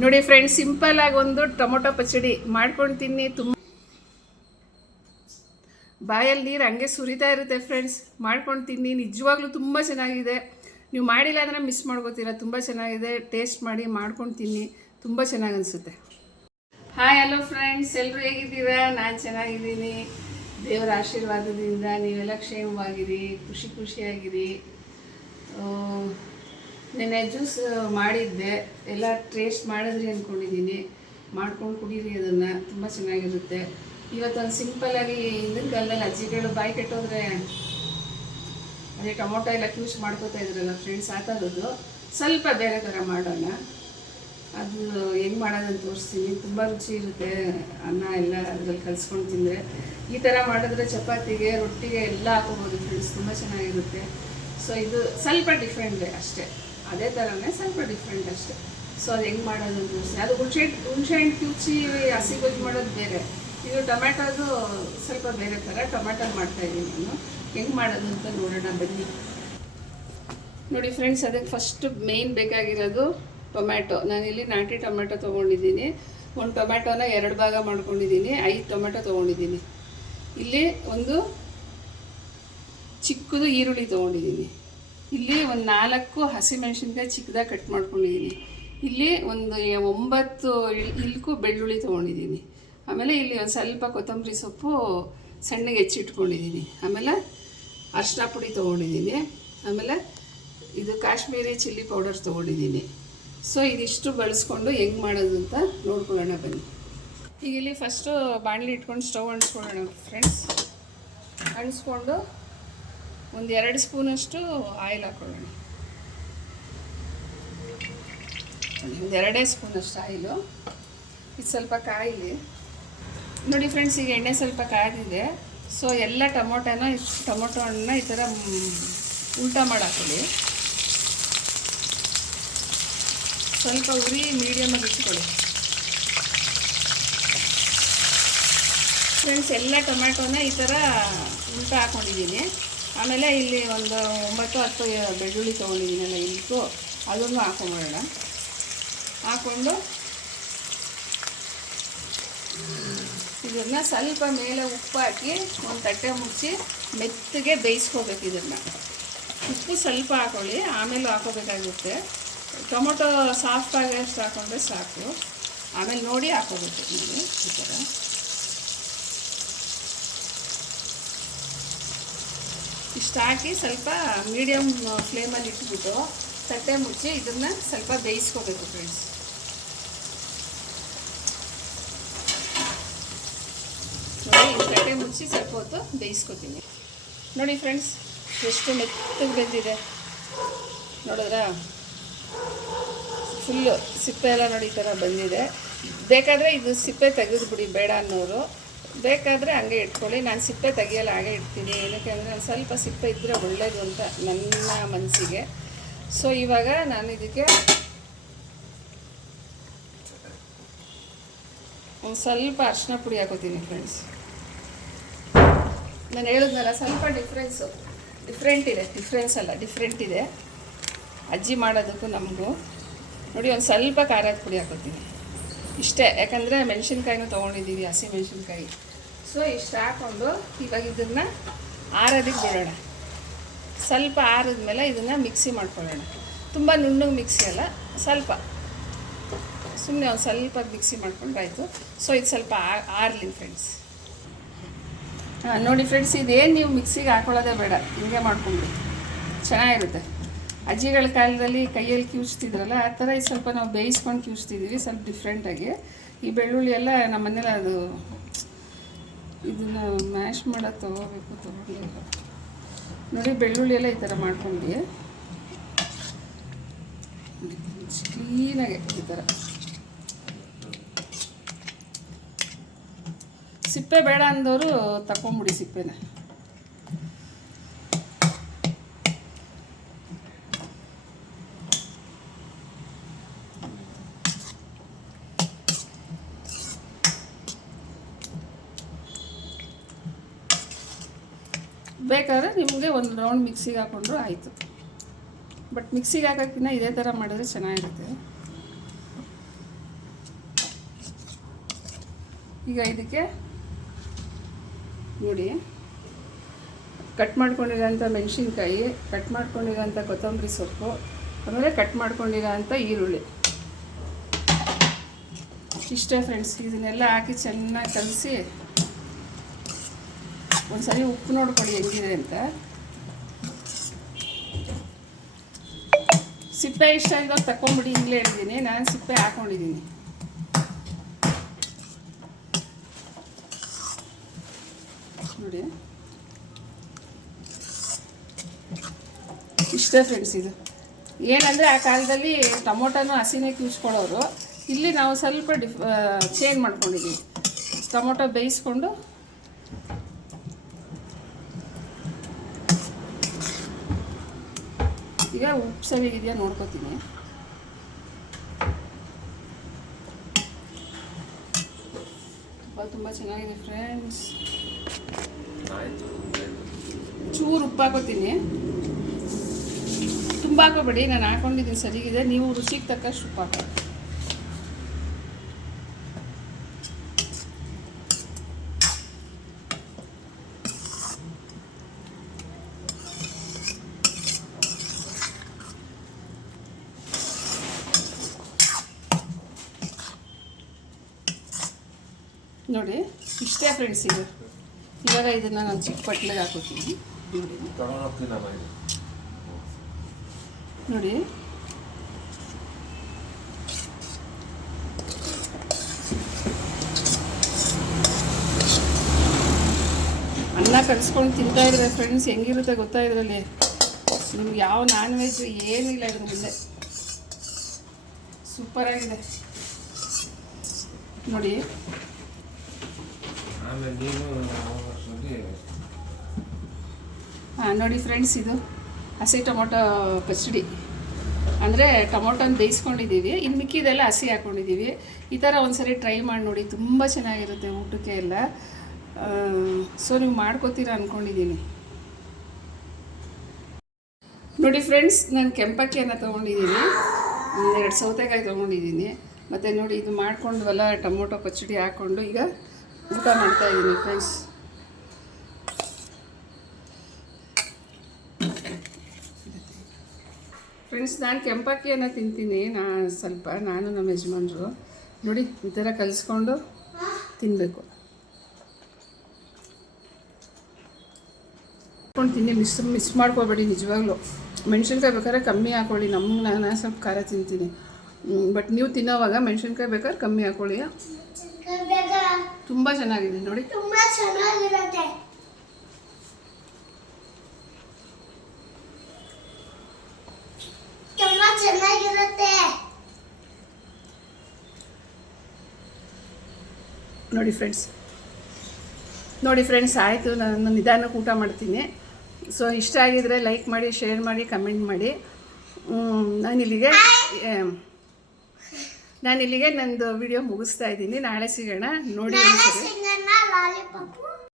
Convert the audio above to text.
ನೋಡಿ friends, simple ಆಗಿ ಒಂದು ಟೊಮೊಟೊ ಪಚಡಿ ಮಾಡ್ಕೊಂಡು ತಿನ್ನಿ. ತುಂಬ ಬಾಯಲ್ಲಿ ನೀರು ಹಂಗೆ ಸುರಿತಾ ಇರುತ್ತೆ ಫ್ರೆಂಡ್ಸ್. ಮಾಡ್ಕೊಂಡು ತಿನ್ನಿ, ನಿಜವಾಗ್ಲೂ ತುಂಬ ಚೆನ್ನಾಗಿದೆ. ನೀವು ಮಾಡಿಲ್ಲ ಅಂದರೆ ಮಿಸ್ ಮಾಡ್ಕೋತೀರಾ. ತುಂಬ ಚೆನ್ನಾಗಿದೆ, ಟೇಸ್ಟ್ ಮಾಡಿ ಮಾಡ್ಕೊಂಡು ತಿನ್ನಿ, ತುಂಬ ಚೆನ್ನಾಗಿ ಅನಿಸುತ್ತೆ. ಹಾಯ್ ಹಲೋ ಫ್ರೆಂಡ್ಸ್, ಎಲ್ಲರೂ ಹೇಗಿದ್ದೀರಾ? ನಾನು ಚೆನ್ನಾಗಿದ್ದೀನಿ. ದೇವರ ಆಶೀರ್ವಾದದಿಂದ ನೀವೆಲ್ಲ ಕ್ಷೇಮವಾಗಿರಿ, ಖುಷಿಯಾಗಿರಿ. ನೆನ್ನೆ ಜ್ಯೂಸ್ ಮಾಡಿದ್ದೆ, ಎಲ್ಲ ಟೇಸ್ಟ್ ಮಾಡಿದ್ರಿ ಅಂದ್ಕೊಂಡಿದ್ದೀನಿ. ಮಾಡ್ಕೊಂಡು ಕುಡೀರಿ, ಅದನ್ನು ತುಂಬ ಚೆನ್ನಾಗಿರುತ್ತೆ. ಇವತ್ತೊಂದು ಸಿಂಪಲ್ಲಾಗಿ ಹಿಂದಿನ ಕಾಲದಲ್ಲಿ ಅಜ್ಜಿಗಳು ಬಾಯಿ ಕೆಟ್ಟೋದ್ರೆ ಅದೇ ಟೊಮೊಟೊ ಎಲ್ಲ ಕ್ಯೂಸ್ ಮಾಡ್ಕೋತಾ ಇದ್ರಲ್ಲ ಫ್ರೆಂಡ್ಸ್, ಆ ಥರದ್ದು ಸ್ವಲ್ಪ ಬೇರೆ ಥರ ಮಾಡೋಣ. ಅದು ಹೆಂಗೆ ಮಾಡೋದಂತ ತೋರಿಸ್ತೀನಿ. ತುಂಬ ರುಚಿ ಇರುತ್ತೆ. ಅನ್ನ ಎಲ್ಲ ಅದರಲ್ಲಿ ಕಲಿಸ್ಕೊಂಡು ತಿಂದರೆ, ಈ ಥರ ಮಾಡಿದ್ರೆ ಚಪಾತಿಗೆ, ರೊಟ್ಟಿಗೆ ಎಲ್ಲ ಹಾಕೋಬೋದು ಫ್ರೆಂಡ್ಸ್, ತುಂಬ ಚೆನ್ನಾಗಿರುತ್ತೆ. ಸೊ ಇದು ಸ್ವಲ್ಪ ಡಿಫ್ರೆಂಟ್ ಅಷ್ಟೇ, ಅದೇ ಥರನೇ ಸ್ವಲ್ಪ ಡಿಫ್ರೆಂಟ್ ಅಷ್ಟೇ. ಸೊ ಅದು ಹೆಂಗೆ ಮಾಡೋದು ಅಂತ ತೋರಿಸ್ತೀನಿ. ಅದು ಹುಣಸೆ ಹಣ್ಣು ಕಿವುಚಿ ಹಸಿ ಗೊಜ್ಜು ಮಾಡೋದು ಬೇರೆ, ಇದು ಟೊಮ್ಯಾಟೋದು ಸ್ವಲ್ಪ ಬೇರೆ ಥರ ಟೊಮ್ಯಾಟೊ ಮಾಡ್ತಾಯಿದ್ದೀನಿ ನಾನು. ಹೆಂಗೆ ಮಾಡೋದು ಅಂತ ನೋಡೋಣ ಬನ್ನಿ. ನೋಡಿ ಫ್ರೆಂಡ್ಸ್, ಅದಕ್ಕೆ ಫಸ್ಟ್ ಮೇಯ್ನ್ ಬೇಕಾಗಿರೋದು ಟೊಮ್ಯಾಟೊ. ನಾನಿಲ್ಲಿ ನಾಟಿ ಟೊಮ್ಯಾಟೊ ತೊಗೊಂಡಿದ್ದೀನಿ. ಒಂದು ಟೊಮ್ಯಾಟೊನ 2 ಭಾಗ ಮಾಡ್ಕೊಂಡಿದ್ದೀನಿ. 5 ಟೊಮ್ಯಾಟೊ ತೊಗೊಂಡಿದ್ದೀನಿ. ಇಲ್ಲಿ ಒಂದು ಚಿಕ್ಕದು ಈರುಳ್ಳಿ ತೊಗೊಂಡಿದ್ದೀನಿ. ಇಲ್ಲಿ ಒಂದು 4 ಹಸಿಮೆಣಸಿನ್ಕಾಯಿ ಚಿಕ್ಕದಾಗಿ ಕಟ್ ಮಾಡ್ಕೊಂಡಿದ್ದೀನಿ. ಇಲ್ಲಿ ಒಂದು 9 ಇಲ್ಕು ಬೆಳ್ಳುಳ್ಳಿ ತೊಗೊಂಡಿದ್ದೀನಿ. ಆಮೇಲೆ ಇಲ್ಲಿ ಒಂದು ಸ್ವಲ್ಪ ಕೊತ್ತಂಬರಿ ಸೊಪ್ಪು ಸಣ್ಣಗೆ ಹೆಚ್ಚಿಟ್ಕೊಂಡಿದ್ದೀನಿ. ಆಮೇಲೆ ಅರಿಶಿನ ಪುಡಿ ತೊಗೊಂಡಿದ್ದೀನಿ. ಆಮೇಲೆ ಇದು ಕಾಶ್ಮೀರಿ ಚಿಲ್ಲಿ ಪೌಡರ್ ತೊಗೊಂಡಿದ್ದೀನಿ. ಸೊ ಇದಿಷ್ಟು ಬಳಸ್ಕೊಂಡು ಹೆಂಗೆ ಮಾಡೋದು ಅಂತ ನೋಡ್ಕೊಳ್ಳೋಣ ಬನ್ನಿ. ಈಗ ಇಲ್ಲಿ ಫಸ್ಟು ಬಾಣಲಿ ಇಟ್ಕೊಂಡು ಸ್ಟವ್ ಅಂಟಿಸ್ಕೊಳ್ಳೋಣ ಫ್ರೆಂಡ್ಸ್. ಅಂಟಿಸ್ಕೊಂಡು ಒಂದು 2 ಸ್ಪೂನಷ್ಟು ಆಯಿಲ್ ಹಾಕ್ಕೊಳ್ಳೋಣ. ಒಂದು 2 ಸ್ಪೂನಷ್ಟು ಆಯಿಲು. ಇದು ಸ್ವಲ್ಪ ಕಾಯಿಲಿ. ನೋಡಿ ಫ್ರೆಂಡ್ಸ್, ಈಗ ಎಣ್ಣೆ ಸ್ವಲ್ಪ ಕಾಯ್ದಿದೆ. ಸೊ ಎಲ್ಲ ಟೊಮೊಟೊ ಹಣ್ಣನ್ನ ಈ ಥರ ಉಲ್ಟಾ ಮಾಡಿ ಹಾಕೊಳ್ಳಿ. ಸ್ವಲ್ಪ ಉರಿ ಮೀಡಿಯಮಾಗಿ ಇಟ್ಕೊಳ್ಳಿ ಫ್ರೆಂಡ್ಸ್. ಎಲ್ಲ ಟೊಮ್ಯಾಟೋನ ಈ ಥರ ಉಲ್ಟಾ ಹಾಕ್ಕೊಂಡಿದ್ದೀನಿ. ಆಮೇಲೆ ಇಲ್ಲಿ ಒಂದು 9-10 ಬೆಳ್ಳುಳ್ಳಿ ತೊಗೊಂಡಿದ್ದೀನಲ್ಲ, ಇಲ್ಕು ಅದನ್ನು ಹಾಕೊಂಬಿಡೋಣ. ಹಾಕ್ಕೊಂಡು ಇದನ್ನು ಸ್ವಲ್ಪ ಮೇಲೆ ಉಪ್ಪು ಹಾಕಿ ಒಂದು ತಟ್ಟೆ ಮುಚ್ಚಿ ಮೆತ್ತಗೆ ಬೇಯಿಸ್ಕೋಬೇಕು. ಇದನ್ನು ಉಪ್ಪು ಸ್ವಲ್ಪ ಹಾಕೊಳ್ಳಿ, ಆಮೇಲೆ ಹಾಕೋಬೇಕಾಗುತ್ತೆ. ಟೊಮೊಟೊ ಸಾಫ್ಟ್ ಆಗೋಷ್ಟು ಹಾಕೊಂಡ್ರೆ ಸಾಕು. ಆಮೇಲೆ ನೋಡಿ ಹಾಕೋಬೇಕು. ನೋಡಿ ಈ ಥರ ಇಷ್ಟು ಹಾಕಿ ಸ್ವಲ್ಪ ಮೀಡಿಯಮ್ ಫ್ಲೇಮಲ್ಲಿ ಇಟ್ಬಿಟ್ಟು ತಟ್ಟೆ ಮುಚ್ಚಿ ಇದನ್ನು ಸ್ವಲ್ಪ ಬೇಯಿಸ್ಕೋಬೇಕು ಫ್ರೆಂಡ್ಸ್. ನೋಡಿ, ಈ ತಟ್ಟೆ ಮುಚ್ಚಿ ಸ್ವಲ್ಪ ಹೊತ್ತು ಬೇಯಿಸ್ಕೊತೀನಿ. ನೋಡಿ ಫ್ರೆಂಡ್ಸ್, ಎಷ್ಟು ಮೆತ್ತಗೆ ಬೆಂದಿದೆ ನೋಡಿದ್ರಾ? ಫುಲ್ಲು ಸಿಪ್ಪೆ ಎಲ್ಲ ನೋಡಿ ಈ ಥರ ಬಂದಿದೆ. ಬೇಕಾದರೆ ಇದು ಸಿಪ್ಪೆ ತೆಗೆದುಬಿಡಿ, ಬೇಡ ಅನ್ನೋರು. ಬೇಕಾದರೆ ಹಂಗೆ ಇಟ್ಕೊಳ್ಳಿ. ನಾನು ಸಿಪ್ಪೆ ತೆಗಿಯಲ್ಲ, ಹಾಗೆ ಇಡ್ತೀನಿ. ಏನಕ್ಕೆ ಅಂದರೆ ಸ್ವಲ್ಪ ಸಿಪ್ಪೆ ಇದ್ದರೆ ಒಳ್ಳೆಯದು ಅಂತ ನನ್ನ ಮನಸ್ಸಿಗೆ. ಸೊ ಇವಾಗ ನಾನು ಇದಕ್ಕೆ ಒಂದು ಸ್ವಲ್ಪ ಅರಿಶಿನ ಪುಡಿ ಹಾಕೋತೀನಿ ಫ್ರೆಂಡ್ಸ್. ನಾನು ಹೇಳಿದ್ನಲ್ಲ, ಸ್ವಲ್ಪ ಡಿಫ್ರೆಂಟ್ ಇದೆ ಅಜ್ಜಿ ಮಾಡೋದಕ್ಕೂ ನಮಗೂ. ನೋಡಿ, ಒಂದು ಸ್ವಲ್ಪ ಖಾರದ ಪುಡಿ ಹಾಕೋತೀನಿ ಇಷ್ಟೇ, ಯಾಕಂದರೆ ಮೆಣಸಿನ್ಕಾಯಿನೂ ತೊಗೊಂಡಿದ್ದೀವಿ, ಹಸಿ ಮೆಣಸಿನ್ಕಾಯಿ. ಸೊ ಇಷ್ಟು ಹಾಕ್ಕೊಂಡು ಇವಾಗ ಇದನ್ನು ಆರೋದಕ್ಕೆ ಬಿಡೋಣ. ಸ್ವಲ್ಪ ಆರಿದ್ಮೇಲೆ ಇದನ್ನು ಮಿಕ್ಸಿ ಮಾಡ್ಕೊಳ್ಳೋಣ. ತುಂಬ ನುಣ್ಣಗೆ ಮಿಕ್ಸಿ ಅಲ್ಲ, ಸ್ವಲ್ಪ ಸುಮ್ಮನೆ ಒಂದು ಸ್ವಲ್ಪ ಮಿಕ್ಸಿ ಮಾಡ್ಕೊಂಡ್ರೆ ಆಯಿತು. ಸೊ ಇದು ಸ್ವಲ್ಪ ಆರ್ಲಿ ಫ್ರೆಂಡ್ಸ್. ನೋಡಿ ಫ್ರೆಂಡ್ಸ್, ಇದೇನು ನೀವು ಮಿಕ್ಸಿಗೆ ಹಾಕೊಳ್ಳೋದೇ ಬೇಡ, ಹಿಂಗೆ ಮಾಡ್ಕೊಂಡ್ಬಿಡಿ, ಚೆನ್ನಾಗಿರುತ್ತೆ. ಅಜ್ಜಿಗಳ ಕಾಲದಲ್ಲಿ ಕೈಯಲ್ಲಿ ಕಿವುಚ್ತಿದ್ರಲ್ಲ, ಆ ಥರ ಇದು ಸ್ವಲ್ಪ ನಾವು ಬೇಯಿಸ್ಕೊಂಡು ಕಿವುಚ್ತಿದ್ದೀವಿ, ಸ್ವಲ್ಪ ಡಿಫ್ರೆಂಟಾಗಿ. ಈ ಬೆಳ್ಳುಳ್ಳಿ ಎಲ್ಲ ನಮ್ಮ ಮನೇಲಿ ಅದು ಇದನ್ನು ಮ್ಯಾಶ್ ಮಾಡೋದು ತೊಗೊಳ್ಳಿಲ್ಲ. ನೋಡಿ, ಬೆಳ್ಳುಳ್ಳಿ ಎಲ್ಲ ಈ ಥರ ಮಾಡ್ಕೊಂಡ್ವಿ ಕ್ಲೀನಾಗಿ. ಈ ಥರ ಸಿಪ್ಪೆ ಬೇಡ ಅಂದವರು ತಗೊಂಬಿಡಿ ಸಿಪ್ಪೆನ. ಬೇಕಾದ್ರೆ ನಿಮಗೆ ಒಂದು ರೌಂಡ್ ಮಿಕ್ಸಿಗೆ ಹಾಕ್ಕೊಂಡ್ರು ಆಯಿತು. ಬಟ್ ಮಿಕ್ಸಿಗೆ ಹಾಕೋಕ್ಕಿಂತ ಇದೇ ಥರ ಮಾಡಿದ್ರೆ ಚೆನ್ನಾಗಿರುತ್ತೆ. ಈಗ ಇದಕ್ಕೆ ನೋಡಿ ಕಟ್ ಮಾಡ್ಕೊಂಡಿರೋಂಥ ಮೆಣಸಿನ್ಕಾಯಿ, ಕಟ್ ಮಾಡ್ಕೊಂಡಿರೋಂಥ ಕೊತ್ತಂಬರಿ ಸೊಪ್ಪು, ಆಮೇಲೆ ಕಟ್ ಮಾಡ್ಕೊಂಡಿರೋಂಥ ಈರುಳ್ಳಿ ಇಷ್ಟೇ ಫ್ರೆಂಡ್ಸ್. ಇದನ್ನೆಲ್ಲ ಹಾಕಿ ಚೆನ್ನಾಗಿ ಕಲಸಿ ಒಂದ್ಸರಿ ಉಪ್ಪು ನೋಡ್ಕೊಳ್ಳಿ ಹೆಂಗಿದೆ ಅಂತ. ಸಿಪ್ಪೆ ಇಷ್ಟ ಇದ್ದವ್ರು ತಗೊಂಬಿಡಿ, ಈಗಲೇ ಹೇಳಿದ್ದೀನಿ, ನಾನು ಸಿಪ್ಪೆ ಹಾಕೊಂಡಿದ್ದೀನಿ. ನೋಡಿ ಇಷ್ಟೇ ಫ್ರೆಂಡ್ಸ್. ಇದು ಏನಂದರೆ ಆ ಕಾಲದಲ್ಲಿ ಟೊಮೊಟೊನೂ ಹಸಿನೇ ಕಿವುಚ್ಕೊಳ್ಳೋರು, ಇಲ್ಲಿ ನಾವು ಸ್ವಲ್ಪ ಚೇಂಜ್ ಮಾಡ್ಕೊಂಡಿದ್ದೀವಿ. ಟೊಮೊಟೊ ಬೇಯಿಸ್ಕೊಂಡು ಈಗ ಉಪ್ಪು ಸರಿಗಿದೆಯಾ ನೋಡ್ಕೋತೀನಿ. ತುಂಬ ಚೆನ್ನಾಗಿದೆ ಫ್ರೆಂಡ್ಸ್. ಚೂರು ಉಪ್ಪು ಹಾಕೋತೀನಿ, ತುಂಬ ಹಾಕೋಬೇಡಿ, ನಾನು ಹಾಕೊಂಡಿದ್ದೀನಿ ಸರಿಗಿದೆ. ನೀವು ರುಚಿಗೆ ತಕ್ಕಷ್ಟು ಉಪ್ಪು ಹಾಕಿ. ನೋಡಿ ಇಷ್ಟೇ ಫ್ರೆಂಡ್ಸ್. ಇದು ಇವಾಗ ಇದನ್ನು ನಾನು ಚಿಕ್ಕ ಪಟ್ಲಿಗೆ ಹಾಕೋತೀನಿ. ನೋಡಿ ಅನ್ನ ಕಲಿಸ್ಕೊಂಡು ತಿಂತಾಯಿದ್ರೆ ಫ್ರೆಂಡ್ಸ್ ಹೆಂಗಿರುತ್ತೆ ಗೊತ್ತಾ? ಇದರಲ್ಲಿ ನಿಮ್ಗೆ ಯಾವ ನಾನ್ ವೆಜ್ ಏನಿಲ್ಲ ಇದ್ರ ಮುಂದೆ. ಸೂಪರಾಗಿದೆ ನೋಡಿ. ಹಾಂ ನೋಡಿ ಫ್ರೆಂಡ್ಸ್, ಇದು ಹಸಿ ಟೊಮೊಟೊ ಪಚಡಿ, ಅಂದರೆ ಟೊಮೊಟೊನ ಬೇಯಿಸ್ಕೊಂಡಿದ್ದೀವಿ, ಇನ್ನು ಮಿಕ್ಕಿದೆಲ್ಲ ಹಸಿ ಹಾಕ್ಕೊಂಡಿದ್ದೀವಿ. ಈ ಥರ ಒಂದ್ಸರಿ ಟ್ರೈ ಮಾಡಿ ನೋಡಿ, ತುಂಬ ಚೆನ್ನಾಗಿರುತ್ತೆ ಊಟಕ್ಕೆ ಎಲ್ಲ. ಸೊ ನೀವು ಮಾಡ್ಕೋತೀರಾ ಅಂದ್ಕೊಂಡಿದ್ದೀನಿ. ನೋಡಿ ಫ್ರೆಂಡ್ಸ್, ನಾನು ಕೆಂಪಕ್ಕಿಯನ್ನು ತೊಗೊಂಡಿದ್ದೀನಿ, 2 ಸೌತೆಕಾಯಿ ತೊಗೊಂಡಿದ್ದೀನಿ, ಮತ್ತು ನೋಡಿ ಇದು ಮಾಡ್ಕೊಂಡ್ವಲ್ಲ ಟೊಮೊಟೊ ಪಚಡಿ ಹಾಕ್ಕೊಂಡು ಈಗ ಊಟ ಮಾಡ್ತಾಯಿದ್ದೀನಿ ಫ್ರೆಂಡ್ಸ್. ಫ್ರೆಂಡ್ಸ್, ನಾನು ಕೆಂಪಕ್ಕಿಯನ್ನು ತಿಂತೀನಿ, ನಾನು ನಮ್ಮ ಯಜಮಾನ್ರು ನೋಡಿ ಈ ಥರ ಕಲಿಸ್ಕೊಂಡು ತಿನ್ನಬೇಕು. ತಿನ್ನಿ, ಮಿಸ್ ಮಾಡ್ಕೋಬೇಡಿ ನಿಜವಾಗ್ಲೂ. ಮೆಣಸಿನ್ಕಾಯಿ ಬೇಕಾದ್ರೆ ಕಮ್ಮಿ ಹಾಕ್ಕೊಳ್ಳಿ, ನಾನು ಸ್ವಲ್ಪ ಖಾರ ತಿಂತೀನಿ, ಬಟ್ ನೀವು ತಿನ್ನೋವಾಗ ಮೆಣಸಿನ್ಕಾಯಿ ಬೇಕಾದ್ರೆ ಕಮ್ಮಿ ಹಾಕ್ಕೊಳ್ಳಿ. ತುಂಬ ಚೆನ್ನಾಗಿದೆ ನೋಡಿ. ತುಂಬ ಚೆನ್ನಾಗಿರುತ್ತೆ. ನೋಡಿ ಫ್ರೆಂಡ್ಸ್ ಆಯಿತು, ನಾನು ನಿಧಾನಕ್ಕೆ ಊಟ ಮಾಡ್ತೀನಿ. ಸೊ ಇಷ್ಟ ಆಗಿದರೆ ಲೈಕ್ ಮಾಡಿ, ಶೇರ್ ಮಾಡಿ, ಕಮೆಂಟ್ ಮಾಡಿ. ನಾನಿಲ್ಲಿಗೆ ನಂದು ವಿಡಿಯೋ ಮುಗಿಸ್ತಾ ಇದ್ದೀನಿ. ನಾಳೆ ಸಿಗೋಣ ನೋಡಿ.